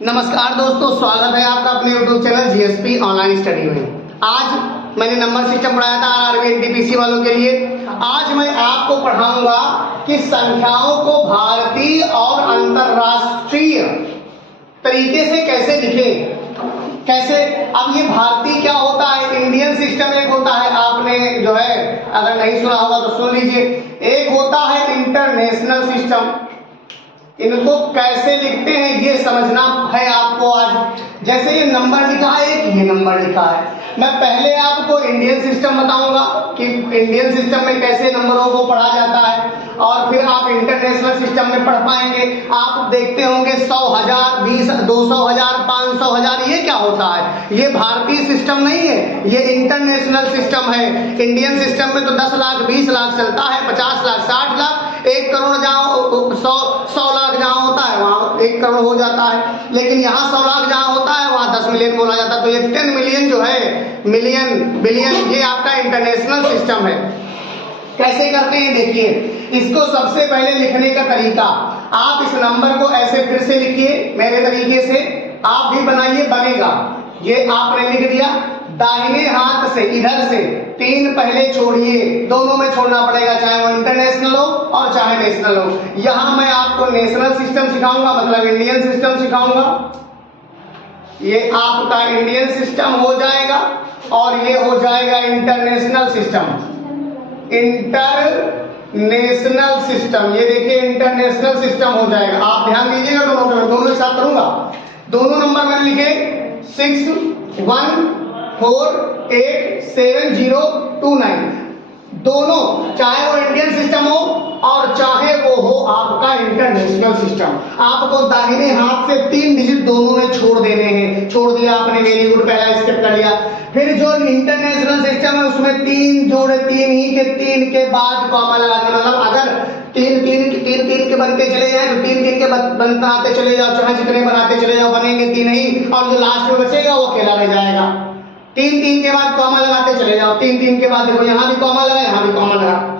नमस्कार दोस्तों, स्वागत है आपका अपने YouTube channel GSP online study में। आज मैंने नंबर सिस्टम पढ़ाया था आरआरबी एनटीपीसी वालों के लिए। आज मैं आपको पढ़ाऊंगा कि संख्याओं को भारतीय और अंतरराष्ट्रीय तरीके से कैसे लिखें। कैसे, अब ये भारतीय क्या होता है, इंडियन सिस्टम एक होता है, आपने जो है अगर नहीं सुना होगा तो सुन लीजिए। एक होता है इंटरनेशनल सिस्टम, इनको कैसे लिखते हैं ये समझना है आपको आज। जैसे ये नंबर लिखा है, एक ये नंबर लिखा है, मैं पहले आपको इंडियन सिस्टम बताऊंगा कि इंडियन सिस्टम में कैसे नंबरों को पढ़ा जाता है, और फिर आप इंटरनेशनल सिस्टम में पढ़ पाएंगे। आप देखते होंगे 100,000, 20, 200,000, 500,000, ये क्या होता है? ये भारतीय सिस्टम नहीं है, ये इंटरनेशनल सिस्टम है। इंडियन सिस्टम में तो 10 लाख, 20 लाख चलता है, 50 लाख, 60 लाख, 1 करोड़ जहाँ 100 लाख जहाँ होता है वहाँ 1 करोड़ हो जाता है। लेकिन यहाँ 100 लाख जहाँ होता है वहाँ 10 मिलियन बोला जाता है। तो ये 10 मिलियन जो है, मिलियन, बिलियन, ये आपका इंटरनेशनल सिस्टम है। कैसे करते हैं देखिए। इसको सबसे पहले लिखने का तरीका, आप इस नंबर को ऐसे फिर से लिखिए मेरे तरीके से, आप भी बनाइए, बनेगा। ये आपने लिख दिया, दाहिने हाथ से इधर से 3 पहले छोड़िए, दोनों में छोड़ना पड़ेगा, चाहे वो इंटरनेशनल हो और चाहे नेशनल हो। यहां मैं आपको नेशनल सिस्टम सिखाऊंगा, मतलब इंडियन सिस्टम सिखाऊंगा। ये आपका इंडियन सिस्टम हो जाएगा और ये हो जाएगा इंटरनेशनल सिस्टम। इंटरनेशनल सिस्टम, ये देखिए इंटरनेशनल सिस्टम हो जाएगा। आप ध्यान दीजिएगा, दोनों के साथ करूंगा। दोनों नंबर मैंने लिखे 61487029, दोनों, चाहे वो इंडियन सिस्टम हो और चाहे वो हो आपका इंटरनेशनल सिस्टम। आपको दाहिने हाथ से 3 डिजिट दोनों में छोड़ देने हैं। छोड़ दिया आपने, वेरी गुड, पहला स्टेप कर लिया। फिर जो इंटरनेशनल सिस्टम है उसमें 3 जोड़े, 3 ही के 3 के बाद कॉमा लगाना, मतलब अगर 3 के बनते चले जाए तो 3 के बनाते चले जाओ, चाहे जितने बनाते चले जाओ, बनेंगे 3 ही, और जो लास्ट में बचेगा वो अकेला रह जाएगा। 3 के बाद कॉमा लगाते चले जाओ, 3 के बाद देखो यहाँ भी कॉमा लगा, यहाँ भी कॉमा लगा।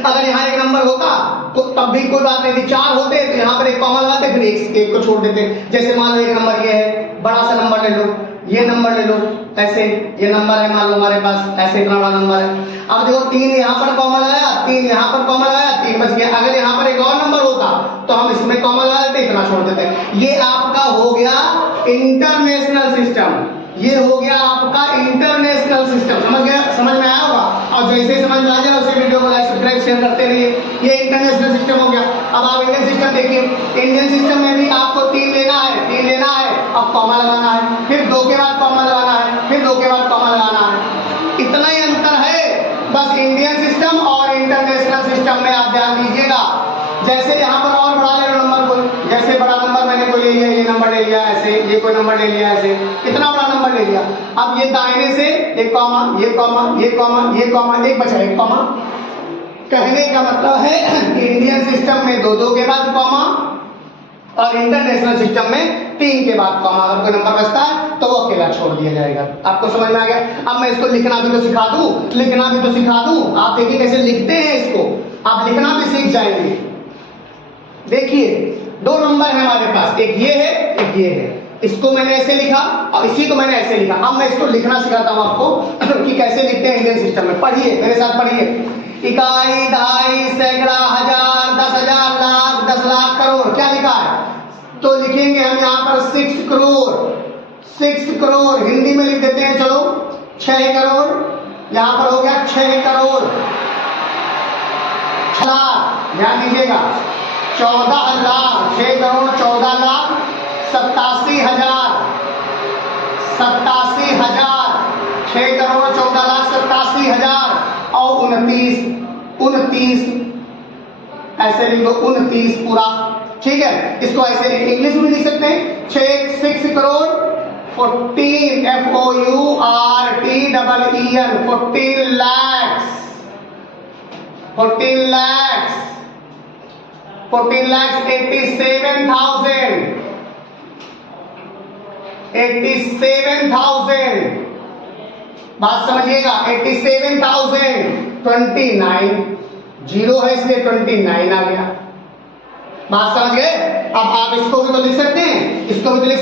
अगर यहाँ एक नंबर होता तो तब भी कोई बात नहीं थी, 4 होते तो यहाँ पर एक कॉमा लगाते, फिर एक को छोड़ देते। जैसे मान लो एक नंबर ये है, बड़ा सा नंबर ले लो, ये नंबर ले लो, ऐसे ये नंबर है, मान लो हमारे पास ऐसे इतना बड़ा नंबर है। अब देखो 3 यहाँ पर कॉमा लगाया, 3 यहाँ पर कॉमा लगाया, 3 बच गया। अगर यहाँ पर एक और नंबर होता तो हम इसमें कॉमा लगा देते, इतना छोड़ देते। ये आपका हो गया इंटरनेशनल सिस्टम, ये हो गया आपका इंटरनेशनल सिस्टम। समझ गया, समझ में आया होगा। और जैसे समझ में आ जाए उसे वीडियो को लाइक सब्सक्राइब शेयर करते रहिए। ये इंटरनेशनल सिस्टम हो गया। अब आप इंडियन सिस्टम देखिए। इंडियन सिस्टम में भी आपको 3 लेना है, 3 लेना है, अब कॉमा लगाना है, फिर 2 के बाद कॉमा लगाना है, फिर 2 के बाद कॉमा लगाना है। इतना ही अंतर है बस इंडियन सिस्टम और इंटरनेशनल सिस्टम में। आप ध्यान दीजिएगा। जैसे यहाँ पर और बड़ा ले लो नंबर को, जैसे बड़ा नंबर मैंने कोई ले लिया, ये नंबर ले लिया ऐसे, ये कोई नंबर ले लिया ऐसे, इतना बड़ा नंबर ले लिया। अब ये दाहिने से एक कॉमा, ये कॉमा, ये कॉमा, ये कॉमा, एक बचा एक कॉमा। कहने का मतलब है इंडियन सिस्टम में 2 के बाद कॉमा और इंटरनेशनल सिस्टम में 3 के बाद कॉमा। अगर कोई नंबर बचता है तो वो अकेला छोड़ दिया जाएगा। आपको समझ में आ गया। अब मैं इसको लिखना भी तो सिखा दूं, लिखना भी तो सिखा दूं। आप देखिए कैसे लिखते हैं इसको, आप लिखना भी सीख जाएंगे। देखिए 2 नंबर है हमारे पास, एक ये है, एक ये है। इसको मैंने ऐसे लिखा और इसी को मैंने ऐसे लिखा। अब मैं इसको लिखना सिखाता हूं आपको कि कैसे लिखते हैं इंडियन सिस्टम में। पढ़िए मेरे साथ, पढ़िए। इकाई, दहाई, सैकड़ा, हजार, 10,000, लाख, 10 लाख, करोड़, क्या लिखा है? तो लिखेंगे हम यहाँ पर 6 करोड़। 6 करोड़ हिंदी में लिख देते हैं, चलो 6 करोड़। यहाँ पर हो गया 6 करोड़। 6 लाख, ध्यान दीजिएगा, 14 लाख, 6 करोड़ 14 लाख 87,000, 87,000, 6 करोड़ 14 लाख 87,000 और 29 ऐसे लिख दो, 29 पूरा। ठीक है, इसको ऐसे इंग्लिश में लिख सकते हैं, 6 करोड़ 14 FOURTEEN 14 lakhs 14 lakhs 87,000 87,000। बात समझिएगा, 87,000 29 जीरो है इसलिए 29 आ गया। बात समझ गए। अब आप इसको भी तो लिख सकते हैं, इसको भी तो लिख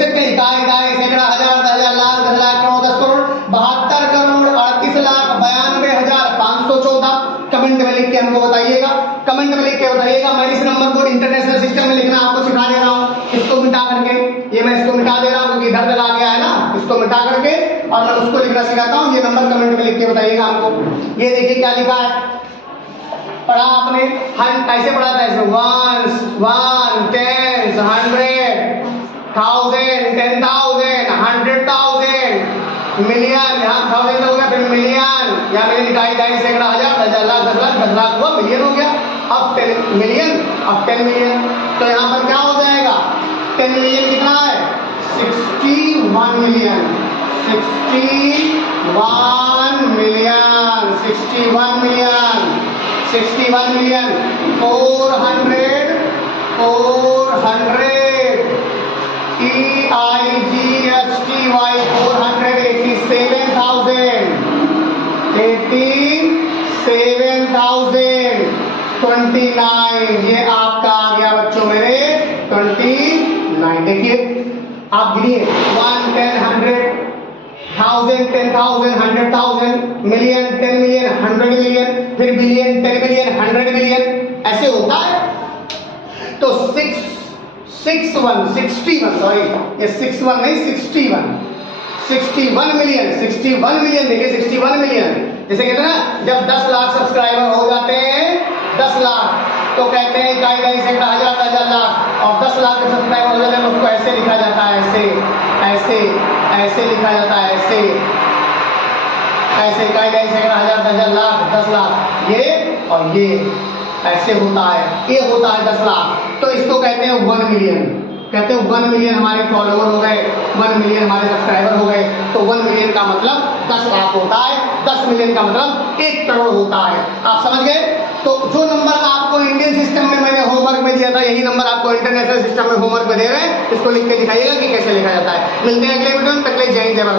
बताइएगा। मैं इस नंबर को इंटरनेशनल सिस्टम में लिखना आपको सिखा दे रहा हूँ, इसको मिटा करके, ये मैं इसको मिटा दे रहा हूँ क्योंकि इधर तक आ गया है ना, इसको मिटा करके और मैं उसको लिखना सिखाता हूँ। ये नंबर कमेंट में लिख के बताइएगा हमको। ये देखिए क्या लिखा है, पढ़ा आपने, कैसे पढ़ा था इसमें, 1, 10, 100, 1000, 10,000, 100,000, मिलियन, यहाँ 1000 हो गया, फिर मिलियन, यहाँ मैंने लिखा है 10 सैकड़ा, 1000, 10 लाख, 10 लाख, 10 लाख हुआ, मिलियन हो गया। अब 10 मिलियन, अब 10 मिलियन, तो यहाँ पर क्या हो जाएगा, 10 मिलियन कितना है, 61 million, 61 million, 61 million, 61 million, 400 EIGHTY 87,029, ये आपका आ गया बच्चों मेरे 29। देखिए आप गिनिए, 1, 10, 100, 1000, 10,000, 100,000, मिलियन, 10 मिलियन, 100 मिलियन, फिर बिलियन, 10 मिलियन, 100 मिलियन, ऐसे होता है। तो 61 सॉरी, ये 61 नहीं 61 मिलियन, 61 मिलियन, देखिए 61 मिलियन, जैसे कहते हैं ना जब 10 लाख सब्सक्राइबर हो जाते हैं, 10 लाख, तो कहते हैं इकाई ढाई सैकड़ा, 1000, 10 लाख, और 10 लाख के सब्सक्राइबर हो जाते हैं, उसको ऐसे लिखा जाता है, ऐसे लिखा जाता है, ऐसे इकाई ढाई सैकड़ा, 1000, 10 लाख, 10 लाख, ये और ये ऐसे होता है, ये होता है 10 लाख, तो इसको कहते हैं 1 मिलियन। कहते हैं 1 मिलियन हमारे फॉलोवर हो गए, 1 मिलियन हमारे सब्सक्राइबर हो गए, तो 1 मिलियन का मतलब 10 लाख होता है, 10 मिलियन का मतलब 1 करोड़ होता है। आप समझ गए? तो जो नंबर आपको इंडियन सिस्टम में मैंने होमवर्क में दिया था, यही नंबर आपको इंटरनेशनल सिस्टम में होमवर्क में दे रहे हैं, इसको लिख के दिखाइएगा कि कैसे लिखा जाता है। मिलते हैं अगले वीडियो में, तक के लिए जय हिंद, जय भारत।